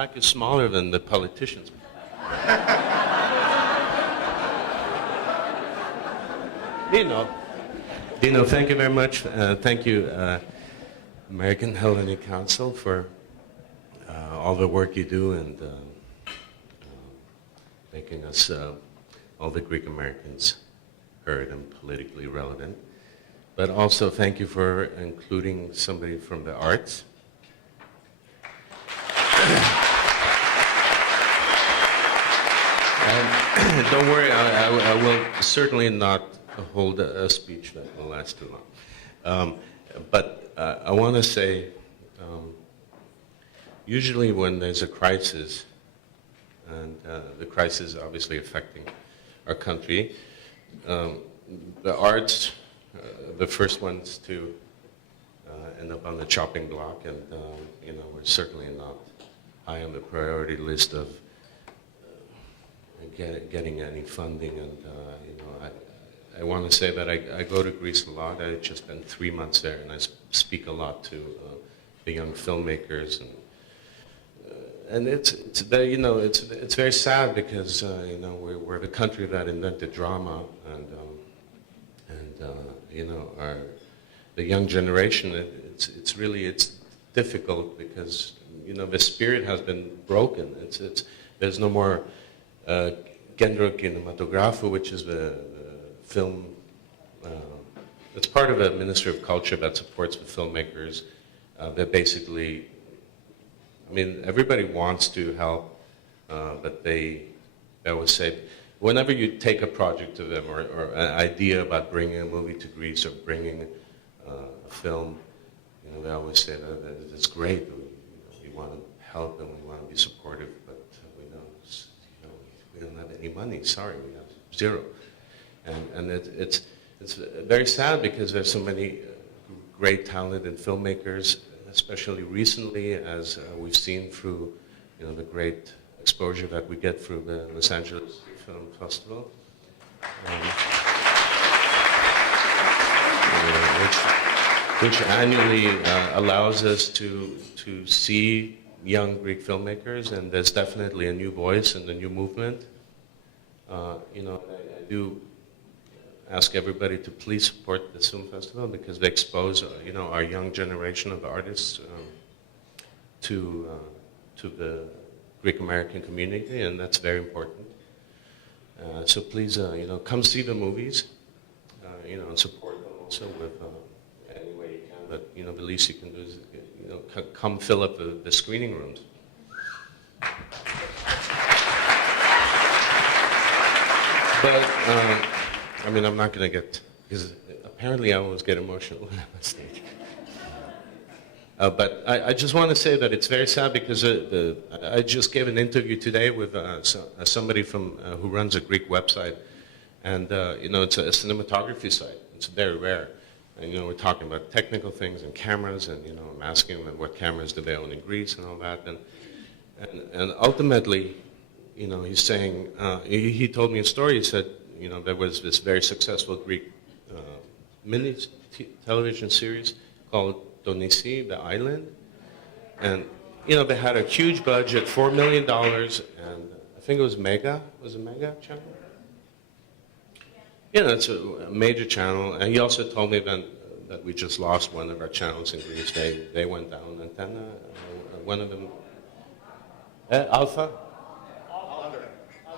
plaque is smaller than the politicians. Dino, thank you very much. Thank you, American Hellenic Council, for all the work you do and making us, all the Greek Americans, heard and politically relevant. But also thank you for including somebody from the arts. And don't worry, I will certainly not hold a speech that will last too long. But I want to say, usually when there's a crisis, and the crisis obviously affecting our country, the arts, the first ones to end up on the chopping block, and we're certainly not high on the priority list of getting any funding. And I want to say that I go to Greece a lot. I just spent 3 months there, and I speak a lot to the young filmmakers, and it's very, it's very sad because we're the country that invented drama, and the young generation. It's really difficult because the spirit has been broken. There's no more cinematographer, which is the film. It's part of a Ministry of Culture that supports the filmmakers. That basically, everybody wants to help, but I always say, whenever you take a project to them or an idea about bringing a movie to Greece or bringing a film, they always say that it's great. We want to help and we want to be supportive, but we don't have any money. Sorry, we have zero. And it's very sad because there's so many great talented filmmakers, especially recently, as we've seen through the great exposure that we get through the Los Angeles Film Festival, which annually allows us to see young Greek filmmakers, and there's definitely a new voice and a new movement. I do ask everybody to please support this film festival because they expose, our young generation of artists to the Greek American community, and that's very important. So please, come see the movies, and support them also with any way you can. But the least you can do is, come fill up the screening rooms. But I'm not going to get, because apparently I always get emotional when I'm on stage. But I just want to say that it's very sad because I just gave an interview today with somebody from who runs a Greek website, and it's a cinematography site. It's very rare, and we're talking about technical things and cameras, and I'm asking them what cameras do they own in Greece and all that, and ultimately, he's saying he told me a story. He said there was this very successful Greek mini television series called Donisi, the island, and they had a huge budget, $4 million, and I think it was Mega. Was it Mega channel? It's a major channel. And he also told me that we just lost one of our channels in Greece. They went down. Antenna, one of them,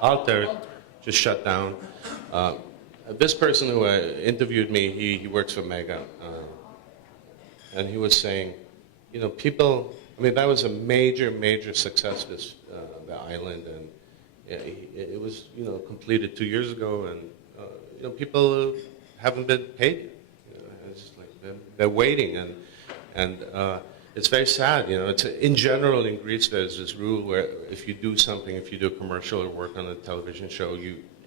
Alter, just shut down. This person who interviewed me, he works for Mega. And he was saying, people, that was a major success, the island, and it was, completed 2 years ago, and, people haven't been paid. It's just like they're waiting, and it's very sad. It's in general in Greece there's this rule where if you do something, if you do a commercial or work on a television show,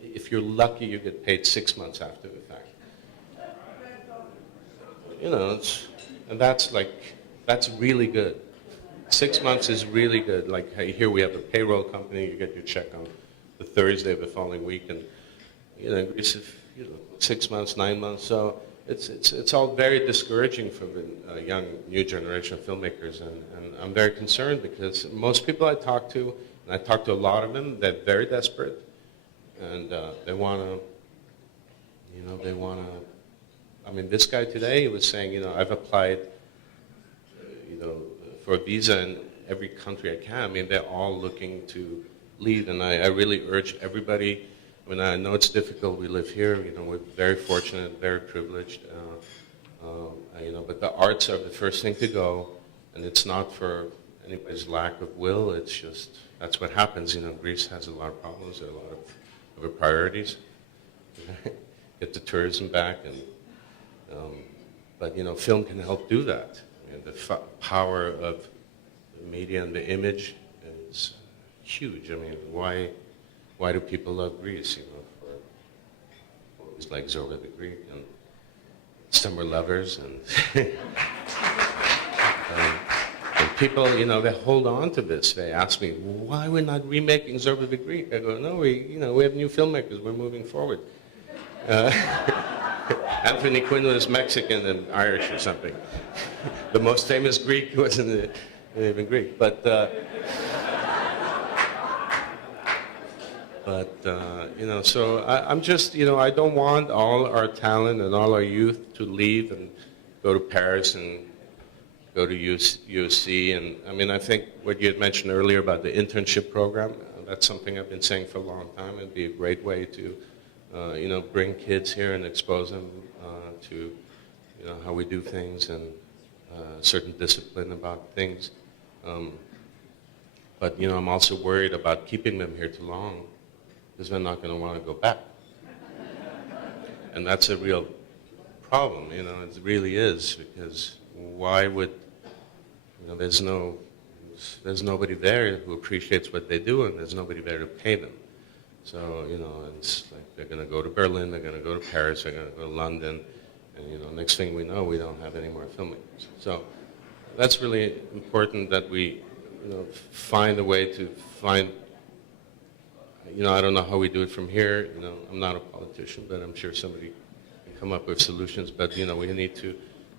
if you're lucky, you get paid 6 months after the fact. And that's really good. 6 months is really good. Like here we have a payroll company, you get your check on the Thursday of the following week, and in Greece, 6 months, 9 months. So it's all very discouraging for the young new generation of filmmakers, and I'm very concerned because most people I talk to, and I talk to a lot of them, they're very desperate, and they want to, I mean, this guy today, he was saying, I've applied, for a visa in every country I can. I mean, they're all looking to leave, and I really urge everybody. I mean, I know it's difficult. We live here. We're very fortunate, very privileged. But the arts are the first thing to go, and it's not for anybody's lack of will. It's just that's what happens. Greece has a lot of problems. There are a lot of other priorities. Get the tourism back, and but film can help do that. I mean, the power of the media and the image is huge. I mean, why do people love Greece? For movies like Zorba the Greek and Summer Lovers, and and people, they hold on to this. They ask me, why we're not remaking Zorba the Greek? I go, no, we have new filmmakers. We're moving forward. Anthony Quinn was Mexican and Irish or something. The most famous Greek wasn't even Greek, but so I'm just, I don't want all our talent and all our youth to leave and go to Paris and go to USC. And I mean, I think what you had mentioned earlier about the internship program, that's something I've been saying for a long time. It'd be a great way to, bring kids here and expose them to, how we do things and certain discipline about things. But, I'm also worried about keeping them here too long, because they're not going to want to go back. And that's a real problem, it really is, because why would, there's nobody there who appreciates what they do, and there's nobody there to pay them. So, it's like they're going to go to Berlin, they're going to go to Paris, they're going to go to London, and next thing we know, we don't have any more filmmakers. So that's really important that we, find a way to find, I don't know how we do it from here. I'm not a politician, but I'm sure somebody can come up with solutions. But, we need to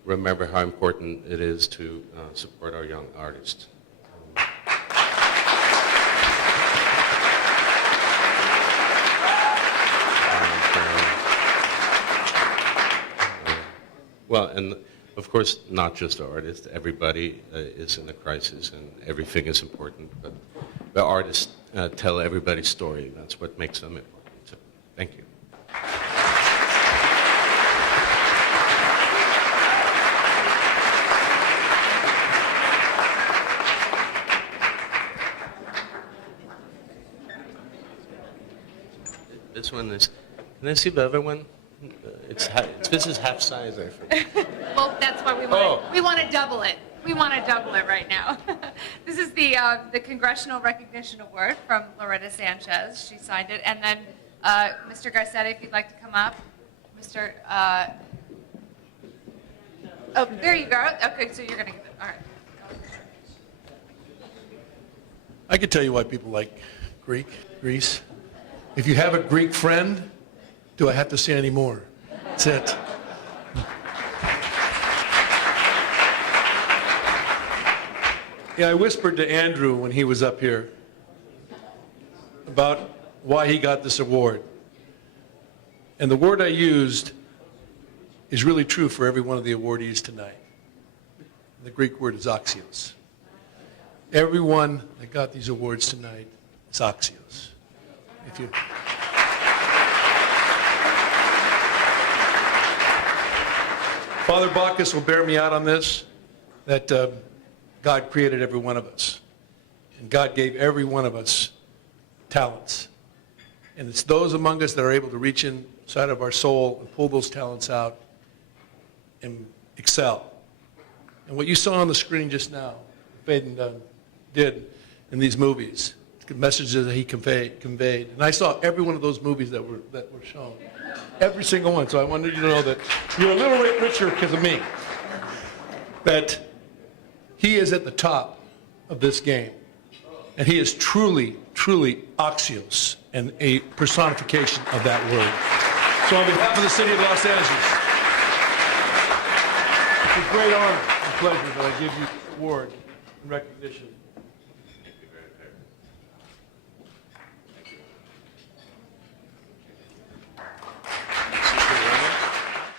remember how important it is to support our young artists. Well, and of course, not just artists. Everybody is in a crisis, and everything is important. But the artists tell everybody's story. That's what makes them important. So, thank you. This one is. Can I see the other one? This is half size, I think. Well, that's why we want to double it. We want to double it right now. This is the Congressional Recognition Award from Loretta Sanchez. She signed it. And then Mr. Garcetti, if you'd like to come up. Mr. Oh, there you go. Okay, so you're going to give it. All right. I could tell you why people like Greece. If you have a Greek friend, do I have to say any more? That's it. Yeah, I whispered to Andrew when he was up here about why he got this award. And the word I used is really true for every one of the awardees tonight. The Greek word is axios. Everyone that got these awards tonight is axios. If you... Father Bacchus will bear me out on this, that God created every one of us. And God gave every one of us talents. And it's those among us that are able to reach inside of our soul and pull those talents out and excel. And what you saw on the screen just now, Phedon did in these movies, the messages that he conveyed. And I saw every one of those movies that were shown. Every single one. So I wanted you to know that you're a little bit richer because of me. That he is at the top of this game. And he is truly, truly axios and a personification of that word. So on behalf of the city of Los Angeles, It's a great honor and pleasure that I give you the award in recognition